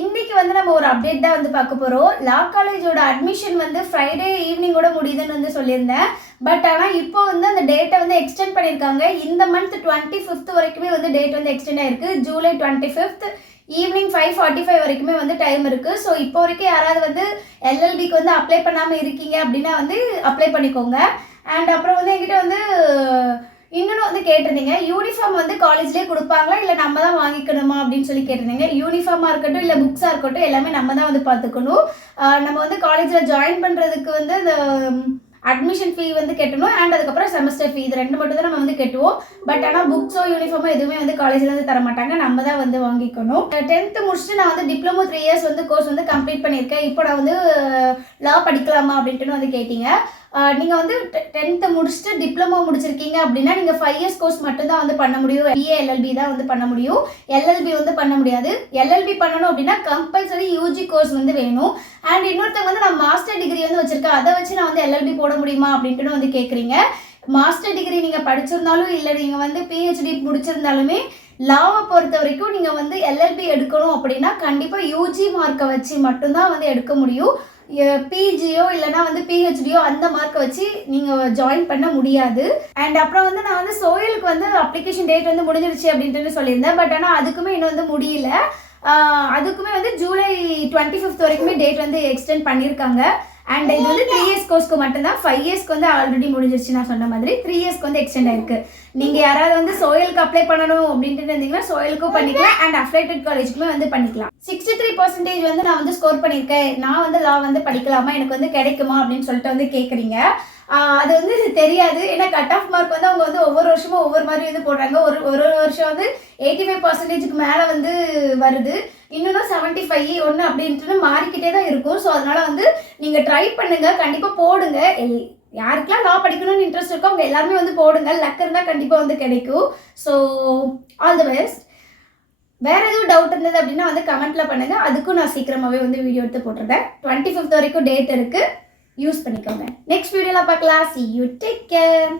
இன்னைக்கு வந்து நம்ம ஒரு அப்டேட் தான் வந்து பார்க்க போகிறோம். லா காலேஜோட அட்மிஷன் வந்து ஃப்ரைடே ஈவினிங்கோட முடியுதுன்னு வந்து சொல்லியிருந்தேன். பட் ஆனால் இப்போ வந்து அந்த டேட்டை வந்து எக்ஸ்டெண்ட் பண்ணியிருக்காங்க. இந்த மந்த் 25th வரைக்குமே வந்து டேட் வந்து எக்ஸ்டெண்ட் ஆயிருக்கு. ஜூலை 25th ஈவினிங் 5:45 வரைக்குமே வந்து டைம் இருக்குது. ஸோ இப்போ வரைக்கும் யாராவது வந்து எல்எல்பிக்கு வந்து அப்ளை பண்ணாமல் இருக்கீங்க அப்படின்னா வந்து அப்ளை பண்ணிக்கோங்க. அண்ட் அப்புறம் வந்து என்கிட்ட வந்து இன்னொன்று வந்து கேட்டிருந்தீங்க, யூனிஃபார்ம் வந்து காலேஜ்லேயே கொடுப்பாங்களா இல்லை நம்ம தான் வாங்கிக்கணுமா அப்படின்னு சொல்லி கேட்டிருந்தீங்க. யூனிஃபார்மாக இருக்கட்டும் இல்லை புக்ஸாக இருக்கட்டும் எல்லாமே நம்ம தான் வந்து பார்த்துக்கணும். நம்ம வந்து காலேஜில் ஜாயின் பண்ணுறதுக்கு வந்து இந்த அட்மிஷன் ஃபீ வந்து கட்டணும். அண்ட் அதுக்கப்புறம் செமஸ்டர் ஃபீ, இது ரெண்டு மட்டும் தான் நம்ம வந்து கட்டுவோம். பட் ஆனால் புக்ஸோ யூனிஃபார்மோ எதுவுமே வந்து காலேஜில் வந்து தர மாட்டாங்க, நம்ம தான் வந்து வாங்கிக்கணும். 10th முடிச்சுட்டு நான் வந்து டிப்ளமோ 3 years வந்து கோர்ஸ் வந்து கம்ப்ளீட் பண்ணியிருக்கேன். இப்போ நான் வந்து லா படிக்கலாமா அப்படின்ட்டு வந்து கேட்டீங்க. நீங்கள் வந்து 10th முடிச்சுட்டு டிப்ளமோ முடிச்சிருக்கீங்க அப்படின்னா நீங்கள் 5 years கோர்ஸ் மட்டும்தான் வந்து பண்ண முடியும். பிஏ எல்எல்பி தான் வந்து பண்ண முடியும். எல்எல்பி வந்து பண்ண முடியாது. எல்எல்பி பண்ணணும் அப்படின்னா கம்பல்சரி யூஜி கோர்ஸ் வந்து வேணும். அண்ட் இன்னொருத்தவங்க வந்து நான் மாஸ்டர் டிகிரி வந்து வச்சிருக்கேன், அதை வச்சு நான் வந்து எல்எல்பி போட முடியுமா அப்படின்ட்டு வந்து கேட்குறீங்க. மாஸ்டர் டிகிரி நீங்கள் படிச்சிருந்தாலும் இல்லை நீங்கள் வந்து பிஹெச்டி முடிச்சிருந்தாலுமே லாவை பொறுத்த வரைக்கும் நீங்கள் வந்து எல்எல்பி எடுக்கணும் அப்படின்னா கண்டிப்பாக யூஜி மார்க்கை வச்சு மட்டும்தான் வந்து எடுக்க முடியும். பிஜியோ இல்லைனா வந்து பிஹெச்டியோ அந்த மார்க்கை வச்சு நீங்கள் ஜாயின் பண்ண முடியாது. அண்ட் அப்புறம் வந்து நான் வந்து சோயலுக்கு வந்து அப்ளிகேஷன் டேட் வந்து முடிஞ்சிருச்சு அப்படின்ட்டு சொல்லியிருந்தேன். பட் ஆனால் அதுக்குமே இன்னும் வந்து முடியல. அதுக்குமே வந்து ஜூலை 25th வரைக்குமே டேட் வந்து எக்ஸ்டெண்ட் பண்ணியிருக்காங்க. அண்ட் இது வந்து 3 years கோர்ஸ்க்கு மட்டும்தான். 5 yearsக்கு வந்து ஆல்ரெடி முடிஞ்சிருச்சு. நான் சொன்ன மாதிரி 3 yearsக்கு வந்து எக்ஸ்டெண்ட் ஆயிருக்கு. நீங்கள் யாராவது வந்து சோயலுக்கு அப்ளை பண்ணணும் அப்படின்ட்டு இருந்தீங்கன்னா சோயலுக்கும் பண்ணிக்கலாம். அண்ட் அஃபிலியேட்டட் காலேஜுக்குமே வந்து பண்ணிக்கலாம். 63% வந்து நான் வந்து ஸ்கோர் பண்ணியிருக்கேன். நான் வந்து லா வந்து படிக்கலாமா, எனக்கு வந்து கிடைக்குமா அப்படின்னு சொல்லிட்டு வந்து கேட்குறீங்க. அது வந்து தெரியாது. ஏன்னா கட் ஆஃப் மார்க் வந்து அவங்க வந்து ஒவ்வொரு வருஷமும் ஒவ்வொரு மாதிரி வந்து போடுறாங்க. ஒரு வருஷம் வந்து 85%க்கு மேலே வந்து வருது. இன்னும் 75 ஒன்று அப்படின்ட்டு மாறிக்கிட்டே தான் இருக்கும். ஸோ அதனால வந்து நீங்கள் ட்ரை பண்ணுங்க, கண்டிப்பாக போடுங்க. யாருக்கெல்லாம் லா படிக்கணும்னு இன்ட்ரெஸ்ட் இருக்கோ அவங்க எல்லாருமே வந்து போடுங்க. லக் இருந்தால் கண்டிப்பாக வந்து கிடைக்கும். So all the best. வேறு எதுவும் டவுட் இருந்தது அப்படின்னா வந்து கமெண்ட்டில் பண்ணுங்கள். அதுக்கும் நான் சீக்கிரமாகவே வந்து வீடியோ எடுத்து போட்டுருந்தேன். 25th வரைக்கும் டேட் இருக்குது, யூஸ் பண்ணிக்கோங்க. நெக்ஸ்ட் வீடியோவில் பார்க்கலாம். See you, take care.